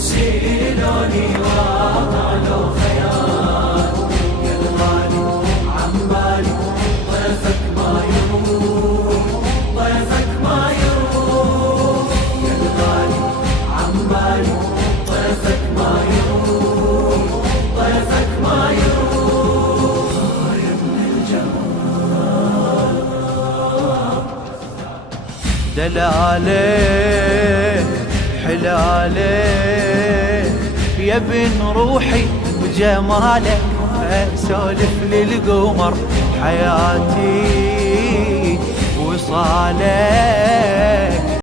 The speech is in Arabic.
سيلوني واقع لو خيال يا الغالي عمالي طيفك ما يروح طيفك ما يروح يا الغالي عمالي طيفك ما يروح طيفك ما يروح يا ابن الجمال دلالك حلالك يا ابن روحي وجمالك اسولف للقمر حياتي وصالك